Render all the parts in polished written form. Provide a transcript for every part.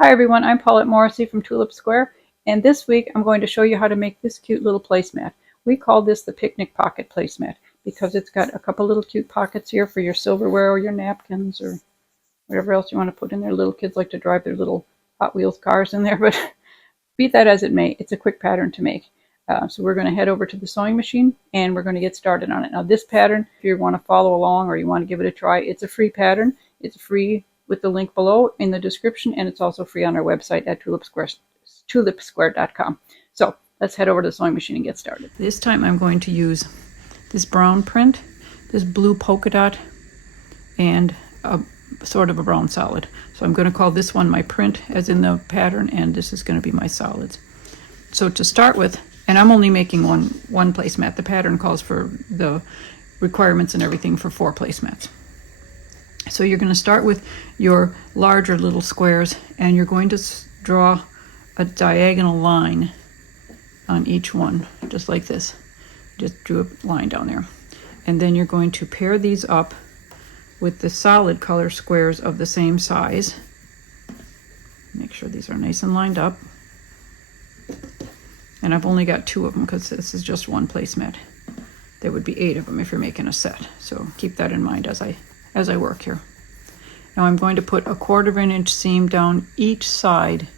Hi everyone, I'm Paulette Morrissey from Tulip Square, and this week I'm going to show you how to make this cute little placemat. We call this the picnic pocket placemat because it's got a couple little cute pockets here for your silverware or your napkins or whatever else you want to put in there. Little kids like to drive their little Hot Wheels cars in there, but be that as it may, it's a quick pattern to make. So we're going to head over to the sewing machine and we're going to get started on it. Now this pattern, if you want to follow along or you want to give it a try, it's a free pattern. It's free with the link below in the description, and it's also free on our website at tulipsquare.com. So let's head over to the sewing machine and get started. This time I'm going to use this brown print, this blue polka dot, and a sort of a brown solid. So I'm going to call this one my print as in the pattern, and this is going to be my solids. So to start with, and I'm only making one placemat. The pattern calls for the requirements and everything for 4 placemats. So you're going to start with your larger little squares, and you're going to draw a diagonal line on each one, just like this. Just drew a line down there. And then you're going to pair these up with the solid color squares of the same size. Make sure these are nice and lined up. And I've only got 2 of them because this is just one placemat. There would be 8 of them if you're making a set. So keep that in mind as I work here. Now I'm going to put a 1/4 inch seam down each side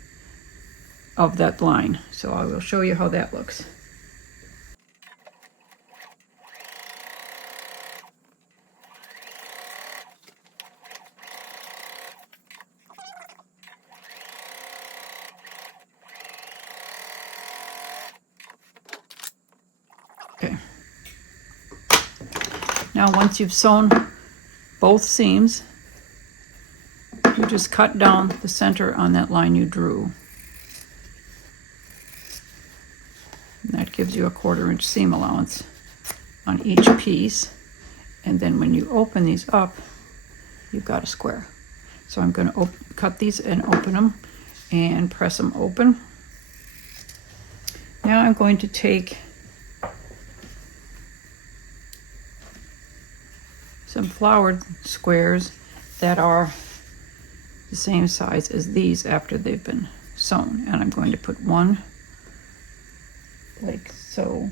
of that line. So I will show you how that looks. Okay. Now once you've sewn both seams, you just cut down the center on that line you drew. And that gives you a 1/4 inch seam allowance on each piece. And then when you open these up, you've got a square. So I'm going to cut these and open them and press them open. Now I'm going to take some flowered squares that are the same size as these after they've been sewn, and I'm going to put one like so,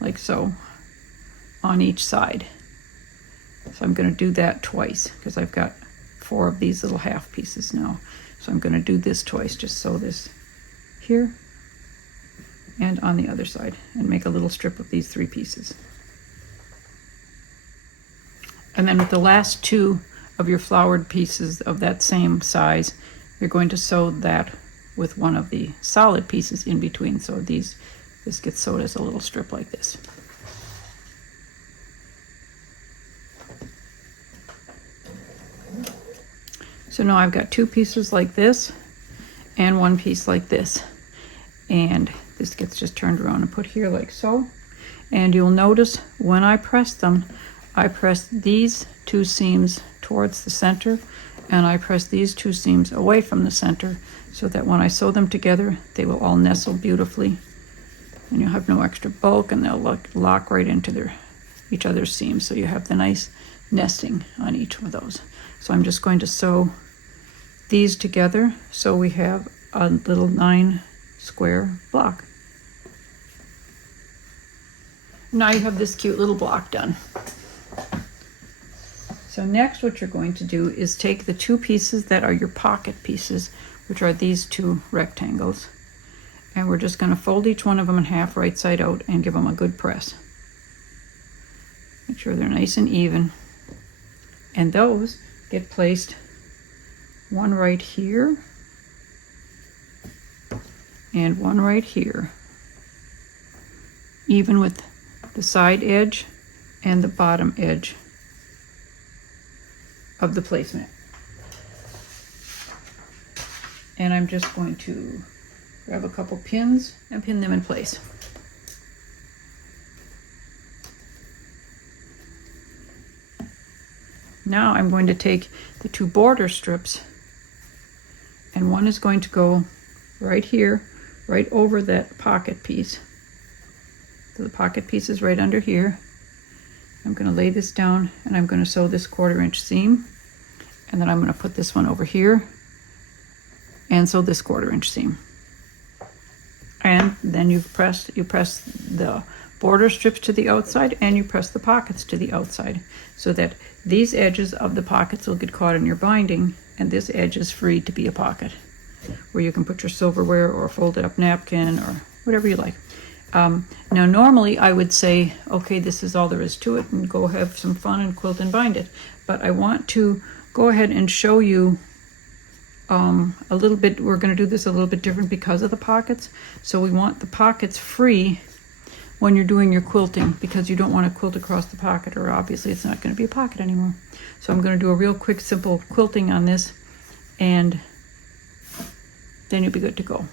like so, on each side. So I'm going to do that twice because I've got 4 of these little half pieces now. So I'm going to do this twice. Just sew this here and on the other side and make a little strip of these 3 pieces. And then with the last 2 of your flowered pieces of that same size, you're going to sew that with one of the solid pieces in between. So this gets sewed as a little strip like this. So now I've got 2 pieces like this and 1 piece like this. And this gets just turned around and put here like so. And you'll notice when I press them, I press these 2 seams towards the center, and I press these 2 seams away from the center so that when I sew them together, they will all nestle beautifully. And you'll have no extra bulk, and they'll lock right into each other's seams. So you have the nice nesting on each of those. So I'm just going to sew these together so we have a little 9 square block. Now you have this cute little block done. So next what you're going to do is take the 2 pieces that are your pocket pieces, which are these 2 rectangles, and we're just going to fold each one of them in half right side out and give them a good press. Make sure they're nice and even. And those get placed one right here and one right here, even with the side edge and the bottom edge of the placemat. And I'm just going to grab a couple pins and pin them in place. Now I'm going to take the 2 border strips, and one is going to go right here right over that pocket piece. So the pocket piece is right under here. I'm going to lay this down and I'm going to sew this 1/4 inch seam, and then I'm going to put this one over here and sew this 1/4 inch seam. And then you press the border strips to the outside and you press the pockets to the outside, so that these edges of the pockets will get caught in your binding and this edge is free to be a pocket where you can put your silverware or a folded up napkin or whatever you like. Now normally I would say, okay, this is all there is to it and go have some fun and quilt and bind it. But I want to go ahead and show you a little bit. We're going to do this a little bit different because of the pockets. So we want the pockets free when you're doing your quilting, because you don't want to quilt across the pocket, or obviously it's not going to be a pocket anymore. So I'm going to do a real quick simple quilting on this, and then you'll be good to go.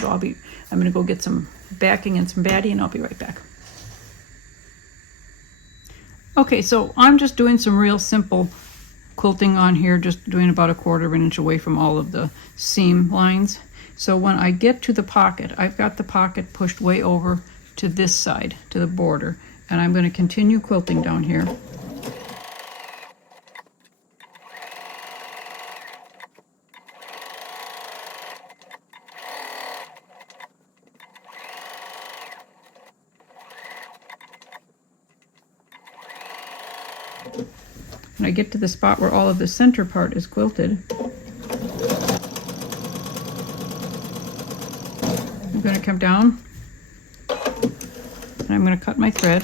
So I'm going to go get some backing and some baddie, and I'll be right back. Okay, so I'm just doing some real simple quilting on here, just doing about a 1/4 inch away from all of the seam lines. So when I get to the pocket, I've got the pocket pushed way over to this side, to the border, and I'm going to continue quilting down here. When I get to the spot where all of the center part is quilted, I'm going to come down and I'm going to cut my thread,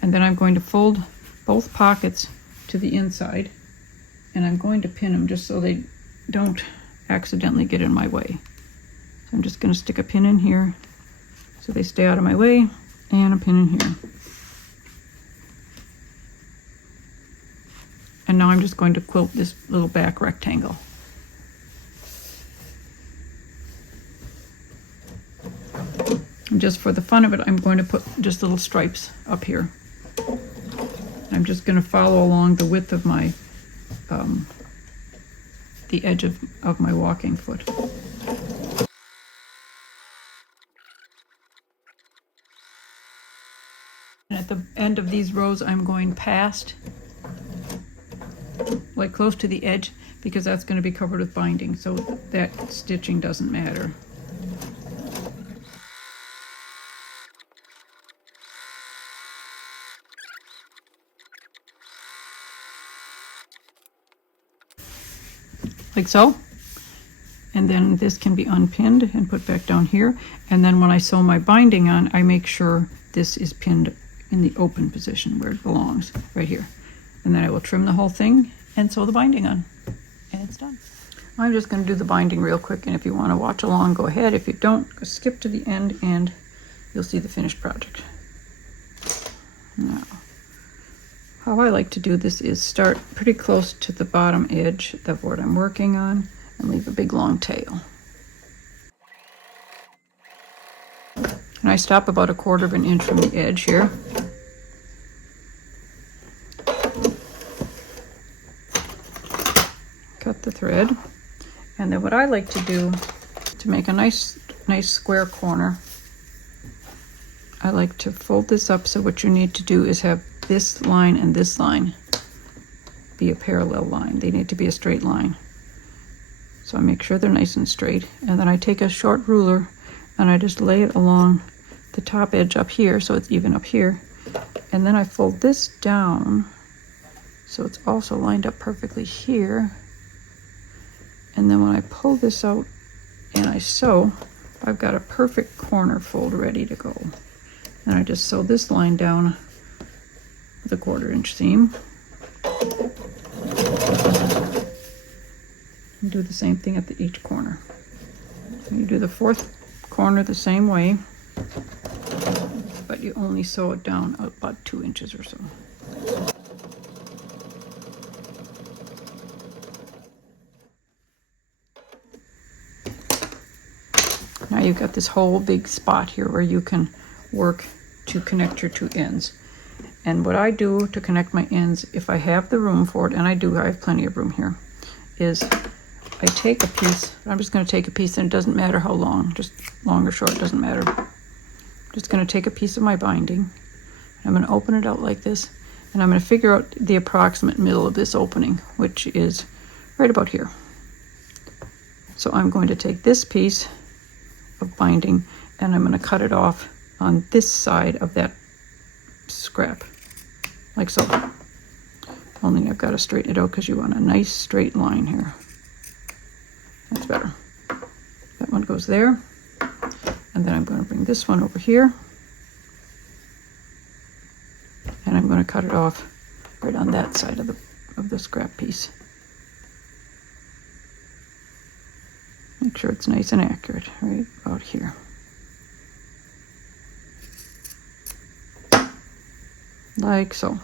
and then I'm going to fold both pockets to the inside, and I'm going to pin them just so they don't accidentally get in my way. So I'm just going to stick a pin in here so they stay out of my way, and a pin in here. And now I'm just going to quilt this little back rectangle. And just for the fun of it, I'm going to put just little stripes up here. I'm just going to follow along the width of my, the edge of my walking foot. And at the end of these rows, I'm going past, like close to the edge, because that's going to be covered with binding, so that stitching doesn't matter. Like so. And then this can be unpinned and put back down here. And then when I sew my binding on, I make sure this is pinned in the open position where it belongs, right here. And then I will trim the whole thing and sew the binding on, and it's done. I'm just going to do the binding real quick, and if you want to watch along, go ahead. If you don't, skip to the end and you'll see the finished project. Now, how I like to do this is start pretty close to the bottom edge of what I'm working on and leave a big long tail. And I stop about a 1/4 inch from the edge here. Cut the thread. And then what I like to do to make a nice square corner, I like to fold this up, so what you need to do is have this line and this line be a parallel line. They need to be a straight line. So I make sure they're nice and straight, and then I take a short ruler and I just lay it along the top edge up here so it's even up here, and then I fold this down so it's also lined up perfectly here. And then when I pull this out and I sew, I've got a perfect corner fold ready to go. And I just sew this line down with a 1/4 inch seam. And do the same thing at each corner. You do the 4th corner the same way, but you only sew it down about 2 inches or so. Now you've got this whole big spot here where you can work to connect your 2 ends. And what I do to connect my ends, if I have the room for it, and I do, I have plenty of room here, is I take a piece. I'm just going to take a piece, and it doesn't matter how long, just long or short, doesn't matter. I'm just going to take a piece of my binding. I'm going to open it out like this, and I'm going to figure out the approximate middle of this opening, which is right about here. So I'm going to take this piece of binding, and I'm going to cut it off on this side of that scrap, like so. Only I've got to straighten it out because you want a nice straight line here. That's better. That one goes there. And then I'm going to bring this one over here. And I'm going to cut it off right on that side of the scrap piece. Make sure it's nice and accurate, right about here. Like so.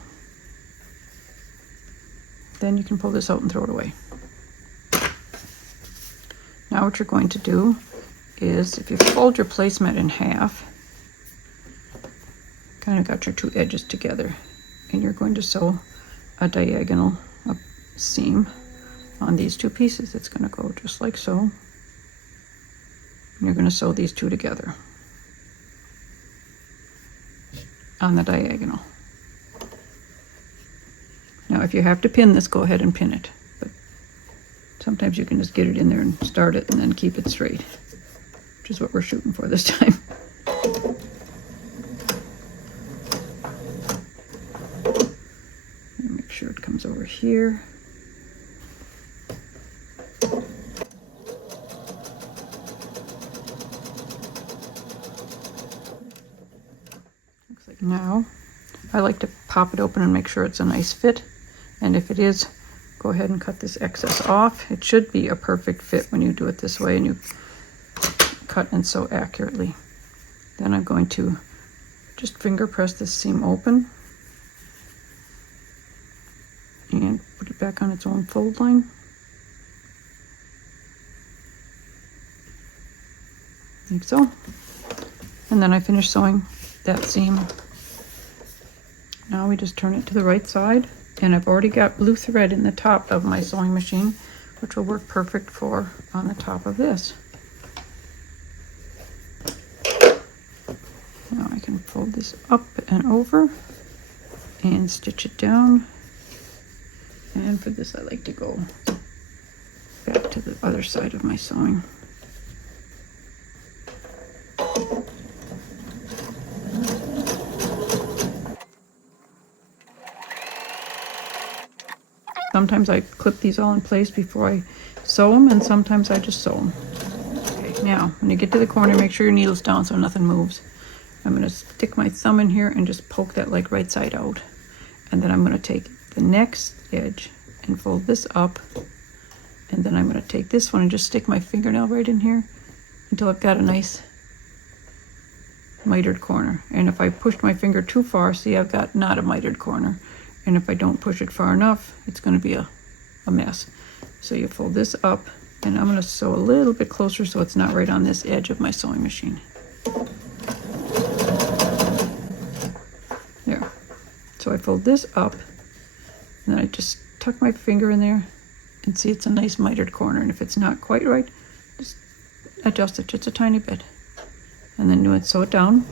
Then you can pull this out and throw it away. Now what you're going to do is, if you fold your placemat in half, kind of got your two edges together, and you're going to sew a diagonal seam on these two pieces. It's going to go just like so. And you're going to sew these two together on the diagonal. Now if you have to pin this, go ahead and pin it. But sometimes you can just get it in there and start it and then keep it straight, which is what we're shooting for this time. Make sure it comes over here. Looks like now I like to pop it open and make sure it's a nice fit. And if it is, go ahead and cut this excess off. It should be a perfect fit when you do it this way and you cut and sew accurately. Then I'm going to just finger press this seam open and put it back on its own fold line. Like so. And then I finish sewing that seam. Now we just turn it to the right side, and I've already got blue thread in the top of my sewing machine, which will work perfect for on the top of this. Now I can fold this up and over and stitch it down. And for this I like to go back to the other side of my sewing. Sometimes I clip these all in place before I sew them, and sometimes I just sew them. Okay, now when you get to the corner, make sure your needle's down so nothing moves. I'm going to stick my thumb in here and just poke that like right side out. And then I'm going to take the next edge and fold this up. And then I'm going to take this one and just stick my fingernail right in here until I've got a nice mitered corner. And if I push my finger too far, see, I've got not a mitered corner. And if I don't push it far enough, it's going to be a mess. So you fold this up, and I'm going to sew a little bit closer so it's not right on this edge of my sewing machine. There. So I fold this up, and then I just tuck my finger in there, and see, it's a nice mitered corner. And if it's not quite right, just adjust it just a tiny bit. And then do it, sew it down.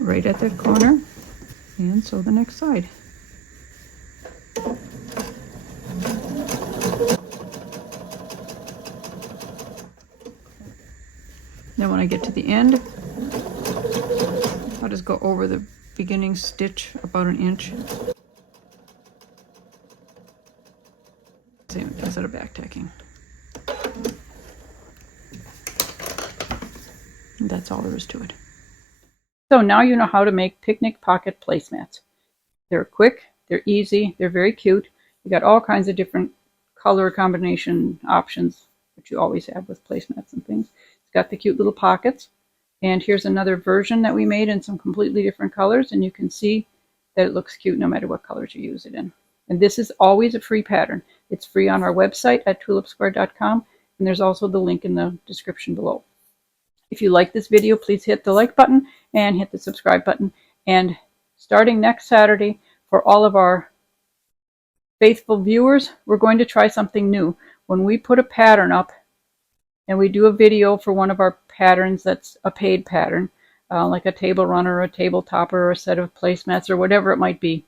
Right at that corner, and sew the next side. Then when I get to the end, I'll just go over the beginning stitch about an inch. Same instead of back tacking. And that's all there is to it. So now you know how to make picnic pocket placemats. They're quick, they're easy, they're very cute. You got all kinds of different color combination options, which you always have with placemats and things. It's got the cute little pockets. And here's another version that we made in some completely different colors, and you can see that it looks cute no matter what colors you use it in. And this is always a free pattern. It's free on our website at tulipsquare.com, and there's also the link in the description below. If you like this video, please hit the like button and hit the subscribe button. And starting next Saturday, for all of our faithful viewers, we're going to try something new. When we put a pattern up and we do a video for one of our patterns that's a paid pattern, like a table runner or a table topper or a set of placemats or whatever it might be,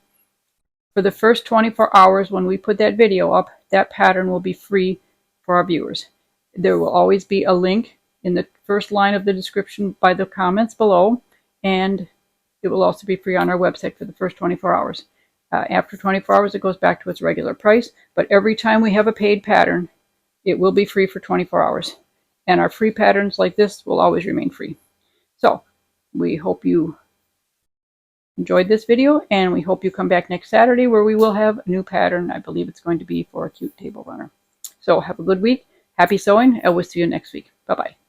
for the first 24 hours when we put that video up, that pattern will be free for our viewers. There will always be a link in the first line of the description by the comments below, and it will also be free on our website for the first 24 hours. After 24 hours, it goes back to its regular price, but every time we have a paid pattern, it will be free for 24 hours. And our free patterns like this will always remain free. So we hope you enjoyed this video, and we hope you come back next Saturday where we will have a new pattern. I believe it's going to be for a cute table runner. So have a good week. Happy sewing. I will see you next week. Bye-bye.